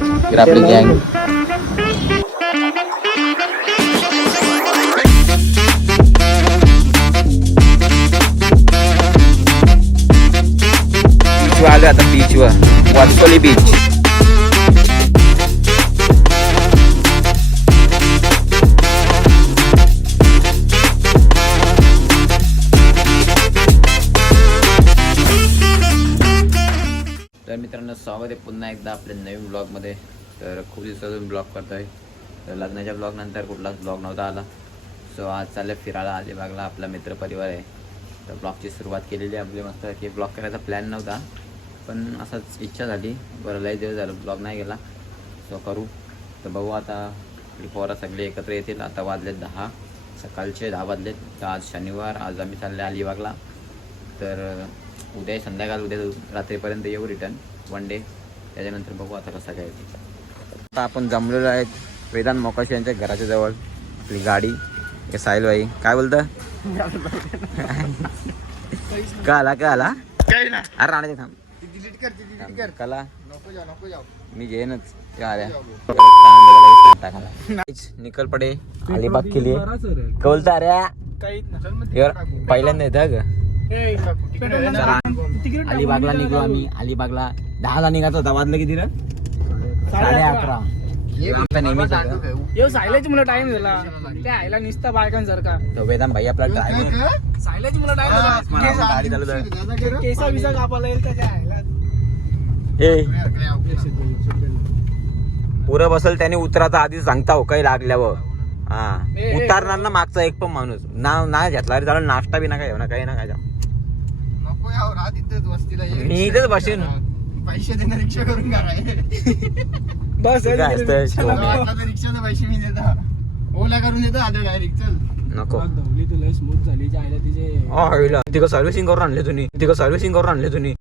फिर आपली गँग आलो आता बीचवर, वास्कोली बीच. तर मित्रांनो स्वागत आहे पुन्हा एकदा आपल्या नवीन ब्लॉगमध्ये. तर खूप दिवसातून ब्लॉग करतोय. तर लग्नाच्या ब्लॉग नंतर कुठलाच ब्लॉग नव्हता आला. सो आज चाललं फिरायला अलिबागला. आपला मित्रपरिवार आहे. तर ब्लॉगची सुरुवात केलेली आपली मस्त की ब्लॉग करायचा प्लॅन नव्हता, पण असाच इच्छा झाली. बरं लय दिवस झालं ब्लॉग नाही गेला, सो करू. तर बघू आता आपली पोरं सगळे एकत्र येतील. आता वाजलेत 10, सकाळचे 10 वाजलेत. तर आज शनिवार, आज आम्ही चालले अलिबागला. तर उद्या संध्याकाळ, उद्या रात्रीपर्यंत येऊ रिटर्न 1 डे. त्याच्यानंतर बघू आता कसं काय. आता आपण जमलेलो आहेत वेदांत मोकाशी यांच्या घराच्या जवळ. आपली गाडी साहिल भाई काय बोलतं का आला काय ना. अरे राणे थांब कला मी घेईनच निकल पडे अलिबाग के लिए. बोलता अरे पहिल्यांदा येतं ग. अलिबागला निघलो आम्ही. अलिबागला 10ला निघायचं होता, वाजलं किती रे 11:30. सायलाची मुलं टाइम झाला त्या आईला निसता बायकांसारखा. तो वेदांत भाई आपला ड्रायव्हर. सायलाची मुलं टाइम झाला केसा विसा कापायला येईल त्याच्या आईला. हे पुरं बसल त्याने उतराचा आधी सांगता हो काही लागल्यावर. हा उतारणार ना मागचा एक पण माणूस नाव नाही घेतला रे. झालं नाश्ता बी ना काय ना काही ना काय नको यावर राहत इथेच वस्तीला. मी इथेच बसेन. पैसे देणं रिक्षा करून काय बस रिक्षाचे पैसे मी देता. ओला करून देतो आता डायरेक्ट. चल नको तुला स्मूथ झाली जायला तिचे. तिकडं सर्व्हिसिंग करून आणले तुम्ही.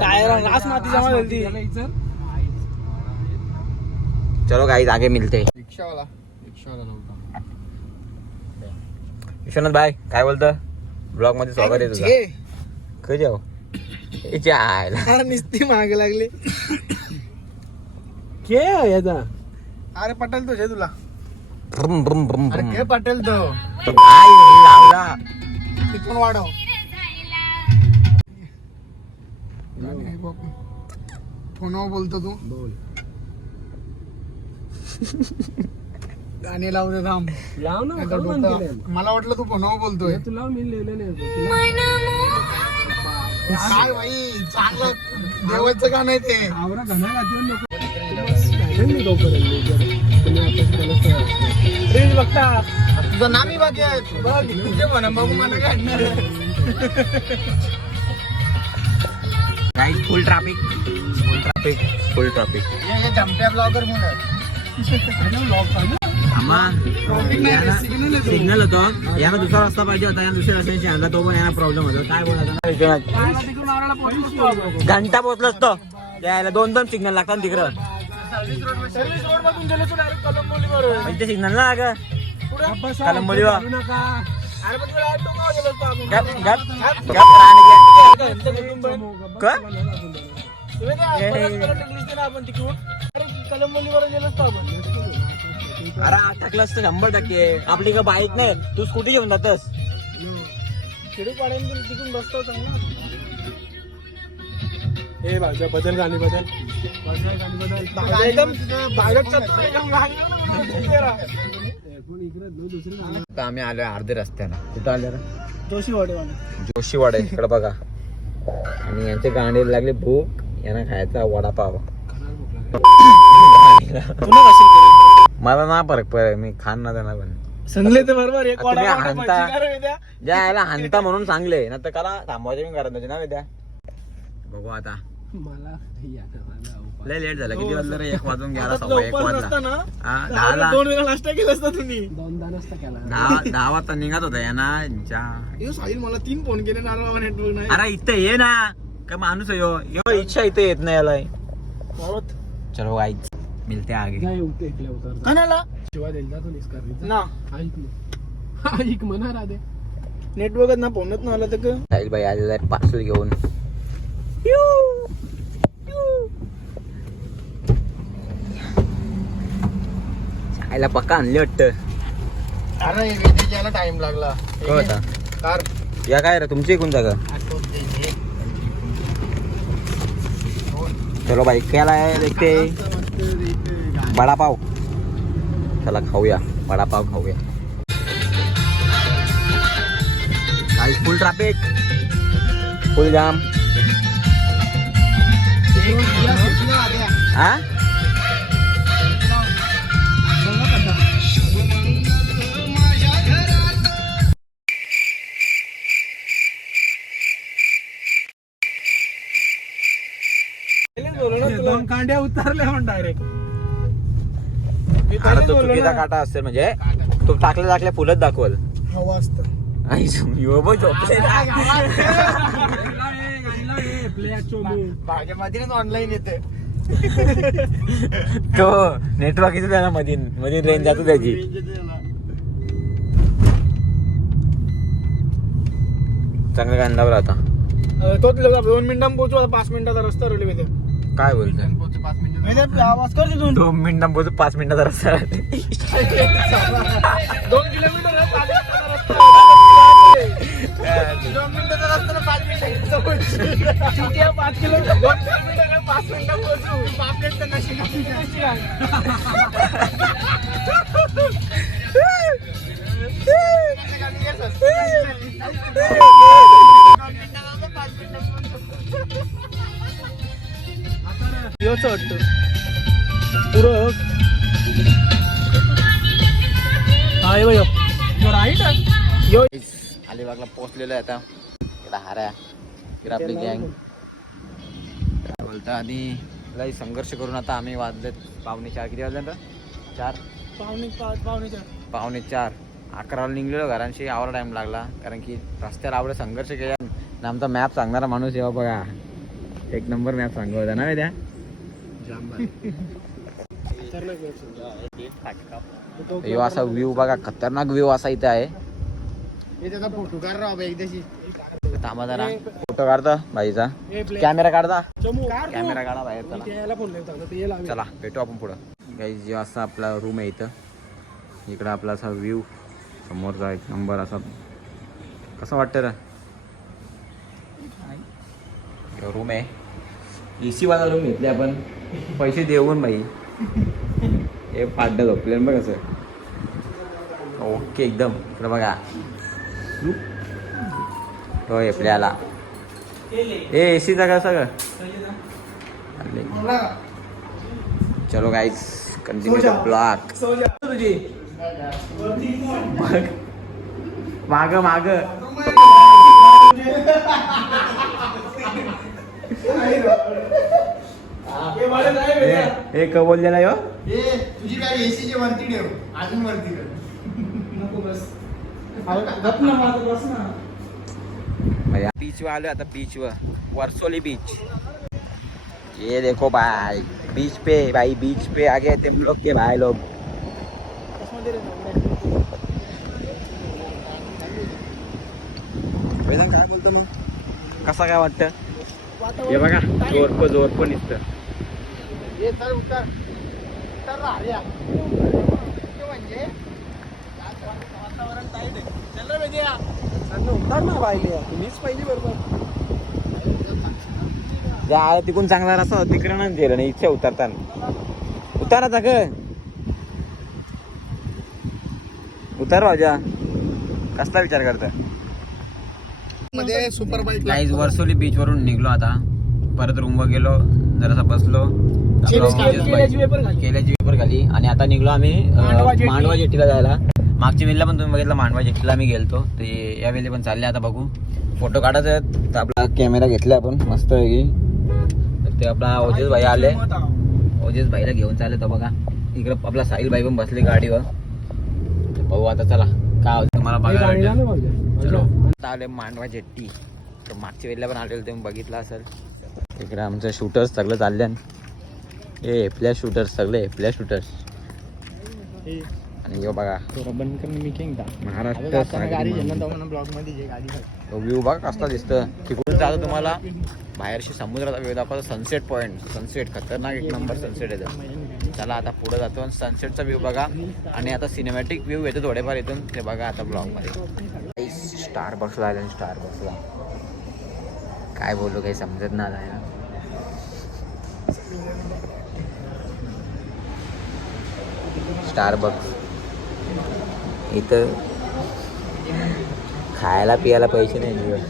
टायर लास्ट माती जमा झाली. चलो गाइस आगे मिलते. रिक्षावाला नव्हता. विश्वनाथ भाई काय बोलतं. ब्लॉग मध्ये स्वागत आहे तुझं. कधी जाऊ निस्ती मागे लागली. के याचा अरे पटेल तुझे तुला के पटेल तो तिथून वाढव. फोनवर बोलतो तू. बोल गाणे लावू दे थांब. लाव ना. मला वाटलं तू फोनवर बोलतोय. तुला मी लिहिलं नाही काय भाई. चांगलं देवाचं गाणं आहे ते. आवरा गाणं बघता तुझं नामी बाकी म्हणा बघू मला काढणार. फुल ट्रॅफिक जमप्या ब्लॉगर म्हणून सिग्नल होतो. याला दुसरा रस्ता पाहिजे होता. या दुसऱ्या रस्त्याची आणला तो पण याला प्रॉब्लेम होतो. काय बोलायचं घंटा पोहोचलो असतो. यायला 2 सिग्नल लागतात तिकडं. सर्व्हिस रोड मधून गेलो तू डायरेक्ट कलंबोलीवर. इथे सिग्नल ना लाग कलंबोलीवर. आपण तिकडून कलंबोलीवर गेलो असतो आपण. अरे टाकलंस तर 100%. आपली का बाईक नाही, तू स्कूटी घेऊन जातस. खेडू पाड्याने तिकडून बसतो चांगला. हे भाषा बदल गाणी बदल एकदम आम्ही आलोय अर्धे रस्त्याला. कुठं आले रे. जोशीवाडे इकडे बघा. आणि यांचे गाणे लागले भूक. यांना खायचा वडापाव. मला ना फरक पडे. मी खान ना त्यांना पण संगले ते बरोबर. हानता म्हणून सांगले ना तर कला थांबवायचे मी करत नाही ना विद्या. बघू आता. मला लय लेट झालं. किती वाजलं रे. 1 वाजून गेला. 1:15 वाजला. 10ला 2 वेळा नाश्ता केला असता तुम्ही. 2दा नाश्ता केला. 10 वाजता निघत होता यांना. साहिल मला 3 फोन केले नारळ नेटवर्क नाही. अरे इथे ये ना. काय माणूस आहे यो. इच्छा इथे येत नाही याला. चलो गाइस मिलते आगे. कणाला शिवाय दिलता तो निस्कार ना. ऐक म्हणा राधे. नेटवर्कच ना फोनच ना आला तर. साहिल भाई आलेला आहे पार्सल घेऊन. आईला पक्का आणले वाटतं. अरे वेदेच्याला टाइम लागला. हो होता कार या काय रे तुमची एकूण जागा. चलो भाई क्या है देखते वडापाव. चला खाऊया वडापाव खाऊया. आज फुल ट्रॅफिक फुल जाम. हा दोन कांड्या उतरल्या म्हणून डायरेक्ट. आता तो चुकीचा काटा असेल म्हणजे तू टाकल्या फुलच दाखवल. हवा असतं. माझ्यामधीनच ऑनलाईन येते. तो नेटवर्क येतो त्याला मधीन रेंज जातो त्याची. चांगलं कांदावर आता तोच 2 मिनिटांत पोहोचू. 5 मिनिटाचा रस्ता रेल्वे ते. काय बोलतोय 2 मिनिटां पोहोचू 5 मिनिटाचा रस्ता. 2 किलोमीटर 5 मिनिटाचा रस्ता. 2 मिनिटाचा रस्ता 5 मिनिटाचा पोहोचू. 5 किलोमीटर 2 किलोमीटर 5 मिनिटात पोहोचू. पापलेटचं नशीब. वाटतं पुरं अलिबागला पोहोचलेलो आहे आता. इकडं हाऱ्या इकडं आपली गँग. काय बोलता आधी लई संघर्ष करून आता आम्ही वाजलेत 4:45. किती वाजले आता 4 4:45. 11ला निघलेलो घरांशी. आवडा टाइम लागला कारण की रस्त्याला आवडे संघर्ष केला. आणि आमचा मॅप सांगणारा माणूस येवा बघा. 1 नंबर मॅप सांगत होता ना त्या. यो असा व्ह्यू बघा. खतरनाक व्ह्यू असा इथे आहे. फोटो काढ राव एकदाशी. थांबा जरा फोटो काढता भाईचा. कॅमेरा काढता. कॅमेरा काढा बाहेर. चला चला भेटू आपण पुढं. काही जो असा आपला रूम आहे इथं. इकडं आपला असा व्ह्यू समोरचा 1 नंबर असा. कसं वाटतं रे रूम आहे. AC वाला रूम घेतले आपण पैसे देऊन भाई. हे फाड्डा झोपले बघ कसं. ओके एकदम. इकडं बघा तो आपल्याला AC चा कसं. चलो गाइस कंटिन्यू द ब्लॉग. माग माग एक बोललेला यो. तुझी काय एसी ची वरती ठेव. अजून वरती कर. नको बस. बीच वर आलो आता. बीच वर वर्सोली बीच. ये देखो भाई बीच पे. भाई बीच पे आ गए तुम लोग के भाई लोग. काय बोलतो मग कसा काय वाटतं. हे बघा जोर पण दिसतं. म्हणजे ज्या तिकून चांगला रस्ता तिकडे नाही गेलं नाही. इच्छा उतरताना उताराचा ग. उतार भाजा. कसला विचार करता. मध्ये super bike guys Varsoli beach वरून निघलो आता. परत रूमवर गेलो जरासा बसलो. केल्याची वेपर खाली. आणि आता निघलो आम्ही मांडवा जेट्टीला जायला. मागच्या वेळेला पण तुम्ही बघितलं मांडवा जेट्टीला आम्ही गेलतो. ते यावेळी पण चालले आता बघू. फोटो काढायचे आहेत तर आपला कॅमेरा घेतला आपण मस्त वेगळी. तर ते आपला ओजेस भाई आले. ओजेस भाईला घेऊन चालले तर बघा. इकडं आपला साहिल भाई पण बसले गाडीवर. बघू आता चला काय तुम्हाला बघायला. चलो आता आले मांडवा जेट्टी. तर मागच्या वेळेला पण आलेलं तुम्ही बघितलं असेल. इकडे आमचं शूटर्स सगळं चालले. ए फ्लॅश शूटर्स सगळे फ्लॅश शूटर्स. आणि यो बघा महाराष्ट्र व्ह्यू बघा कसला दिसतं. तिकडून चालू तुम्हाला बाहेरशी समुद्राचा व्ह्यू दाखवतो. Sunset point. सनसेट खतरनाक 1 नंबर सनसेट आहे. चला आता पुढे जातो आणि सनसेटचा व्ह्यू बघा आणि आता सिनेमॅटिक व्ह्यू येतो थोडेफार इथून ते बघा आता ब्लॉगमध्ये. स्टारबक्सला आलं. स्टारबक्सला काय बोलू काही समजत नाही यार. स्टारबक्स इथं खायला पियाला पैसे नाही दिवस.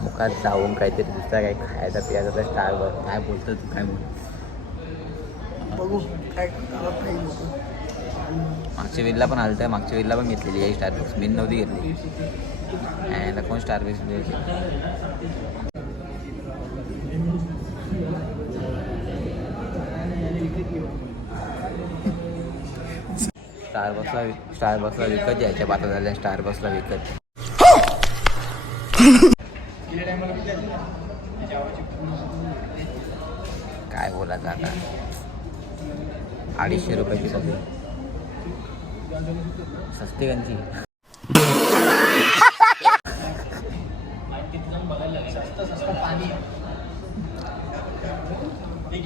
मुखात जाऊन काहीतरी दुसरा काही खायचा पियाचा तर स्टारबक्स. काय बोलतो तू काय बोल. बघू काय मागच्या वेळेला पण आलं तर मागच्या वेळेला पण घेतलेली आहे स्टारबक्स. मी नव्हती घेतली. याला कोण स्टारबक्स घ्यायची. स्टारबक्सला विकत घ्यायच्या बाता झाल्या. स्टारबक्सला विकत काय बोलायचं आता. 250 रुपयाची सगळी सस्ती कंची.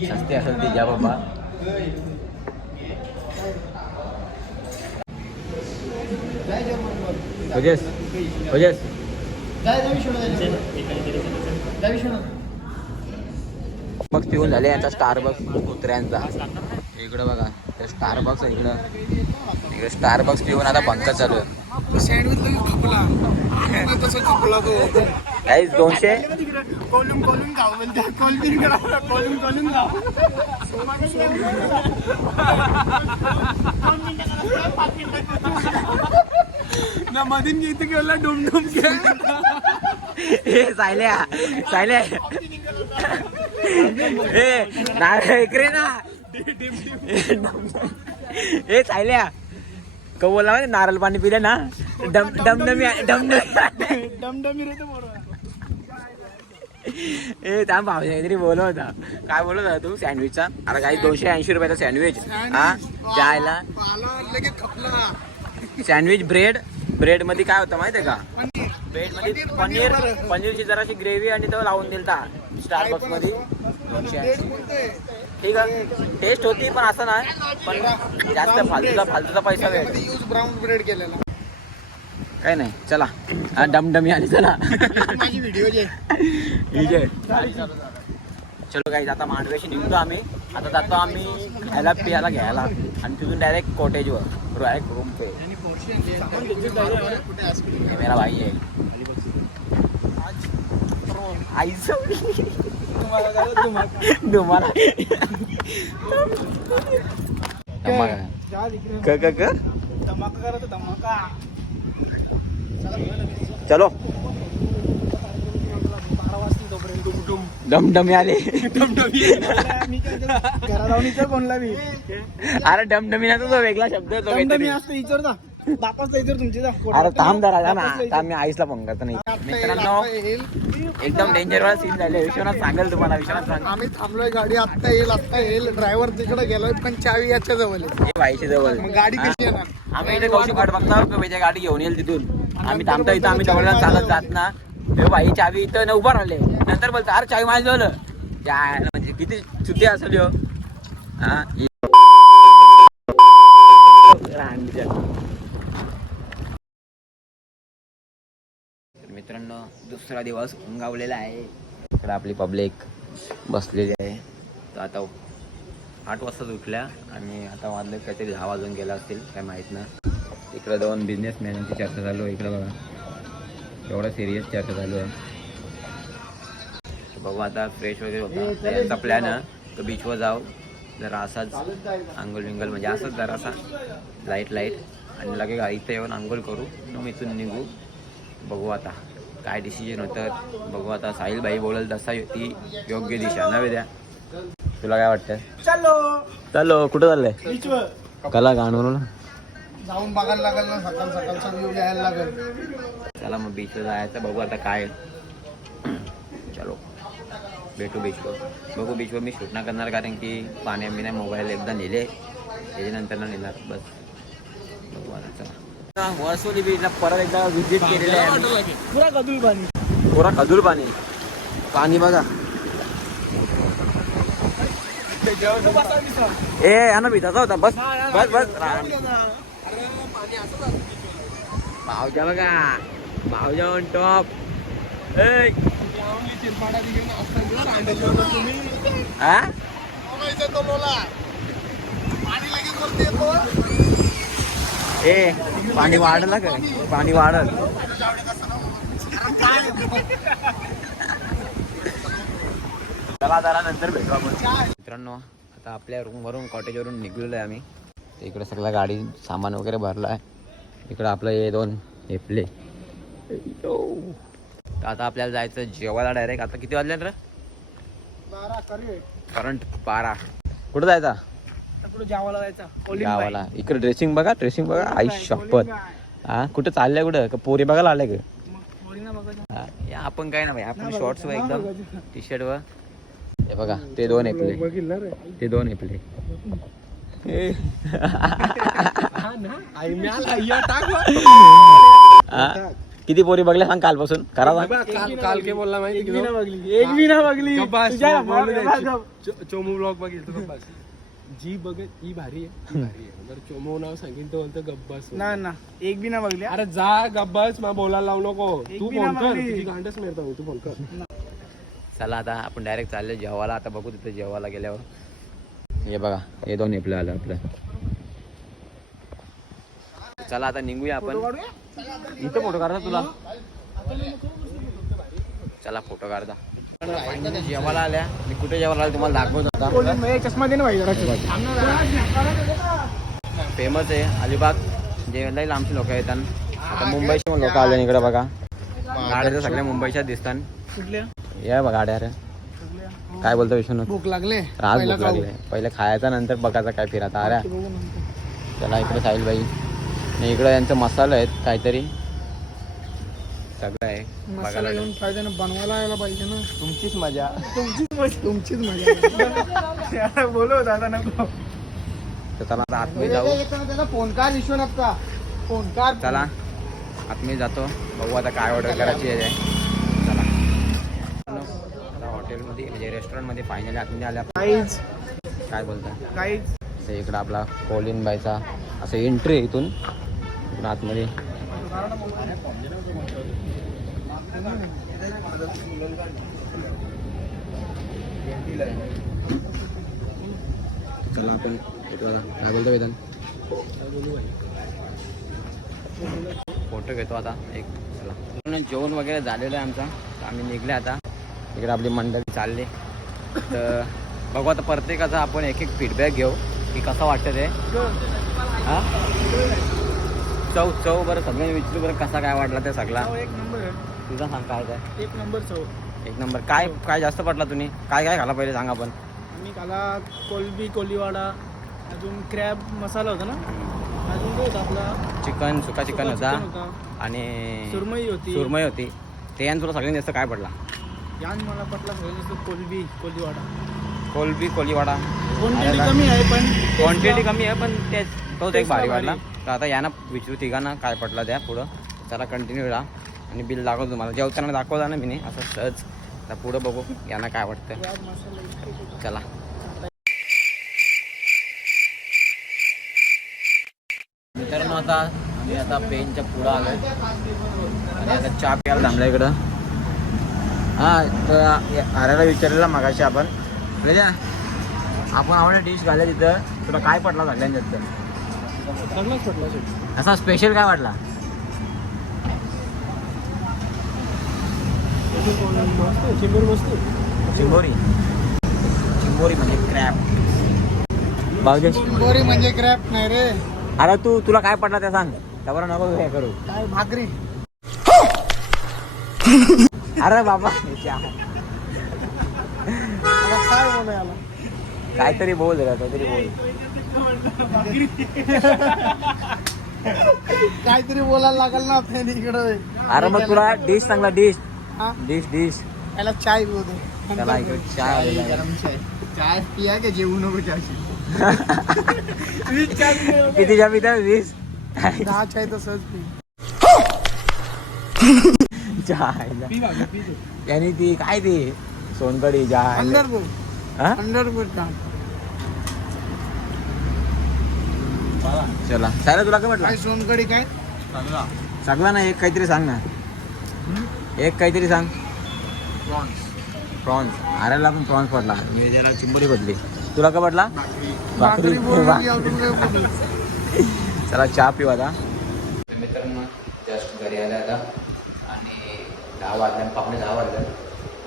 सस्ती असेल ती घ्या बाबा. मग पिऊन झाले यांचा स्टारबक्स कुत्र्यांचा. इकडं बघा स्टारबक्स इकडं स्टारबक्स पिऊन आता पंकज चालू आहे. काही 200 मधीन घेते केवढा डुमडुम सायल्या इकडे ना. हे सायल्या क बोलला म्हणजे नारळ पाणी पिलं ना डमडमी ए त्या भाऊ काहीतरी बोलत होता. काय बोलत होता तू सँडविचचा. अरे काही 280 रुपयाचा सँडविच. हा जायला सँडविच ब्रेड मध्ये काय होतं माहिती आहे का. ब्रेड मध्ये पनीरची जराशी ग्रेव्ही आणि तो लावून दिलता स्टारबक्स मध्ये 280. ठीक आहे टेस्ट होती पण असं नाही. पण जास्त फालतूचा पैसा वेळ. ब्राऊन ब्रेड केलेला काय नाही. चला डमडमी आली. चला माझी व्हिडिओ चलो काही आता मांडव्याशी निघतो आम्ही. आता जातो आम्ही खायला पियाला घ्यायला आणि तिथून डायरेक्ट कॉटेजवर डायरेक्ट रूम पे. मेरा भाई आहे आईचं तुम्हाला चलो डमडमी आले. कोणला मी अरे डमडमी ना तो वेगळा शब्द आहे तो काहीतरी. अरे थांब जरा ना. थांब मी आईसला फोन करतो. नाही मित्रांनो एकदम डेंजर वाला सीन झाले. विश्वनाथ सांगेल तुम्हाला. विश्वनाथ सांग. आम्ही थांबलोय गाडी आत्ता येईल ड्रायव्हर तिकडे गेलोय पण चावी याच्या जवळ आहे. भाईच्या जवळ मग गाडी कशी येणार. आम्ही इथे कौशिक वाट बघणार त्याची गाडी घेऊन येईल तिथून. आम्ही थांबतो इथं. आम्ही जवळ चालत जात ना. भाई चावी इथं उभा राहिले. नंतर बोलतो अरे चावी माझ्या जवळ. म्हणजे किती चुती असेल हो. हा मित्रांनो दुसरा दिवस उंगावलेला आहे. इकडे आपली पब्लिक बसलेली आहे. तर आता 8 वाजताच उठल्या आणि आता वाजले काहीतरी 10 वाजून गेला असतील काय माहीत ना. इकडे 2 बिझनेसमॅनची चर्चा चालू आहे. इकडे बघा एवढा सिरियस चर्चा चालू आहे. बघू आता फ्रेश वगैरे होता. यांचा प्लॅन आहे तर बीचवर जाऊ जरा असाच आंघोळ विंगल म्हणजे असंच जरा असा लाईट आणि लगे इथं येऊन आंघोळ करू मग इथून निघू. बघू आता काय डिसिजन होतं. बघू आता साहिलबाई बोलेल तसा ती योग्य दिशा नव्हे द्या. तुला काय वाटतं. चलो कुठं चाललंय. कला गाणं जाऊन बघायला लागेल ना. सकाळचा व्ह्यू घ्यायला लागेल. चला मग बीचवर जायचं. बघू आता काय. चलो भेटू बीचवर. बघू बीचवर मी शूट नाही करणार कारण की पाणी मी नाही मोबाईल एकदा नेले त्याच्यानंतर ना नेणार बस. बघू आता चला. वरसोली बीचला परत एकदा व्हिजिट केलेलं आहे. पुरा गदुल पाणी. पुरा खजूर पाणी पाणी बघा. ए यानं भिजाचा होता. बस बस बस. भावजा बघा भावजा ऑन टॉप. ए पाणी वाढलं काय? पाणी वाढल. चला जरा नंतर भेटू आपण. मित्रांनो आता आपल्या रूमवरून कॉटेजवरून निघलेलो आहे आम्ही. इकडे सगळं गाडी सामान वगैरे भरलं आहे. इकडं आपलं हे 2 हेपले. आता आपल्याला जायचं जेवायला डायरेक्ट. आता किती वाजले रे? 12 करंट 12. कुठं जायचा? पुढे जावाला जायचा. गावाला. इकडे ड्रेसिंग बघा ड्रेसिंग बघा. आई शपथ. हा कुठं चाललंय कुठं का पोरी बघायला आले का? या आपण काय ना भाई आपण शॉर्ट्स वर एकदम टी शर्ट वर. हे बघा ते 2 हेपले. ते 2 हेपले. किती पोरी बघल्या सांग कालपासून? करा काल के बोलला माहिती एक बी ना बघली. चोमू ब्लॉग बघितलं. जी बघत ही भारी आहे. जर चोमो नाव सांगेन तर बोलतो गब्बास ना एक बी ना बघली. अरे जा गब्बास मला बोलायला लावू नको. तू फोन कर. तुझी गांडच मिळतो. तू फोन कर. चला आता आपण डायरेक्ट चालले जेवायला. आता बघू तिथे जेवायला गेल्यावर. हे बघा हे 2 हेपले आलं आपलं. चला आता निघूया आपण. इथं फोटो काढता तुला. चला फोटो काढता. जेवायला आल्या. मी कुठे जेवायला आलो तुम्हाला दाखवत होता. चष्मा दे ना भाई. फेमस आहे अलिबाग. जे लई लांबची लोक येतात. आता मुंबईचे पण लोक आले इकडे बघा. गाड्या तर सगळ्या मुंबईच्या दिसतात. कुठल्या या बघा गाड्या. रे काय बोलतो विष्णू? भूक लागले. आज भूक लागले. पहिले खायचा नंतर बघायचा काय फिरायचा. अरे चला इकडे साहिल बाई. इकडे यांचं मसाला आहेत काहीतरी सगळं आहे. मसाला घेऊन फायदा ना बनवायला यायला पाहिजे ना. तुमचीच मजा. तुमचीच मजा. बोलो दादा नको. तर चला आता आतमध्ये जाऊ. त्याला फोन कार विश्वनाथ का फोन कार. चला आतमध्ये जातो. बघू आता काय ऑर्डर करायची आहे. चला आता हॉटेलमध्ये म्हणजे रेस्टॉरंटमध्ये फायनली आतमध्ये आल्या. काहीच काय बोलता काहीच. इकडं आपला कोलिन बायचा असं एंट्री आहे. इथून आतमध्ये चला आपण काय बोलतो वेदन फोटो घेतो आता एक. चला जेवण वगैरे झालेलं आहे आमचा. आम्ही निघले आता. इकडे आपली मंडळी चालली. तर बघू आता प्रत्येकाचा आपण एक फीडबॅक घेऊ की कसं वाटतं ते. हां चव बरं सगळ्यांनी विचारू बरं कसा काय वाटला ते सगळा. एक नंबर. तुझा सांग काय काय? एक नंबर चव. एक नंबर. काय काय जास्त पडला तुम्ही? काय काय खाला पहिले सांगा. आपण मी खाला कोलीवाडा. अजून क्रॅब मसाला होता ना. अजून होता आपला चिकन सुका चिकन होता. आणि सुरमई होती. ते यान तुला सगळ्यांनी जास्त काय पडला? यान मला पटला सगळ्यात जास्त कोलीवाडा. क्वांटिटी कमी आहे पण क्वांटिटी कमी आहे पण तोच एक भारी वाटला. तर आता यांना विचारू तिघांना काय पडला द्या पुढं. चला कंटिन्यू राहा आणि बिल दाखवतो तुम्हाला. जेवताना दाखवता ना मी असं सहज. तर पुढं बघू यांना काय वाटतं. चला मित्रांनो आता आम्ही आता पेनच्या पुढं आलो आणि आता चहा प्यायला थांबला इकडं. हां तर आऱ्याला विचारलेला मगाशी आपण आपण आवडा डिश घाल्या तिथं. तुला काय पडला सगळ्यांच्यात? चांगलाच पटला. असा स्पेशल काय वाटला? चिंबोरी म्हणजे क्रॅप. चिंबोरी म्हणजे क्रॅप नाही रे. अरे तुला काय पडला ते सांग. त्यावर नको हे करू. काय भाकरी. अरे बाबा काय बोलायला काहीतरी बोल रे. काहीतरी बोल. काहीतरी बोलायला लागल ना आपल्याला इकडे. अरे मग तुला डिश सांगला. डिश याला चाय बोलतो. त्याला इकडे चाय गरम चाय पिया के जेवू नको. चाय किती चहा पिता? 20. 10 चाय तर सहज पी. जायला पी बाबा, पी तू. यांनी ती काय ती सोनकडी जायला हा? चला सायला तुला काय म्हटलं सोनकडी काय सगळा ना एक काहीतरी सांग ना एक काहीतरी सांग प्रॉन्स आरायला पण प्रॉन्स पडला मी त्याला चिंबोरी बदली तुला काय पडला भाकरी चला चहा पिऊ आता मित्रांनो जस्ट घरी आला आता आणि 10 वाजल्या 10:15 वाजल्या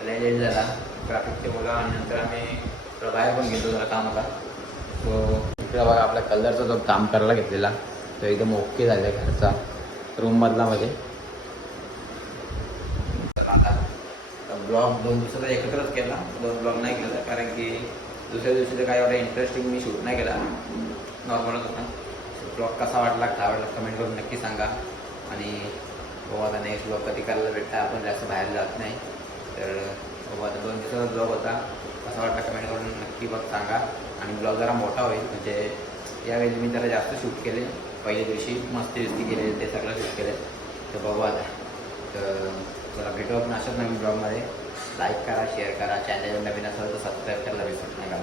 लय लेट झाला ट्रॅफिकचे बोला आणि नंतर आम्ही थोडं बाहेर पण गेलो जरा कामाला सो इकडे बघा आपल्या कलरचा जो काम करायला घेतलेला तो एकदम ओके झाला घरचा रूममधला म्हणजे ब्लॉग 2 दिवसाचा एकत्रच केला 2 ब्लॉग नाही केला कारण की दुसऱ्या दिवशी तर काही एवढा इंटरेस्टिंग मी शूट नाही केला नॉर्मलच होता ब्लॉग कसा वाटला काय वाटला कमेंट करून नक्की सांगा आणि बघू आता नेक्स्ट ब्लॉग कधी करायला भेटता आपण जास्त बाहेर जात नाही तर बघू आता 2 दिवसाचा ब्लॉग होता कसा वाटला कमेंट करून नक्की बघ सांगा आणि ब्लॉग जरा मोठा होईल म्हणजे यावेळी मी त्याला जास्त शूट केले पहिल्या दिवशी मस्ती केले ते सगळं शूट केले तर बघू आता तर चला भेटू आपण अशाच नवीन ब्लॉगमध्ये लाईक करा शेअर करा चॅनल नवीन असेल तर सबस्क्राईब करायला विसरू नका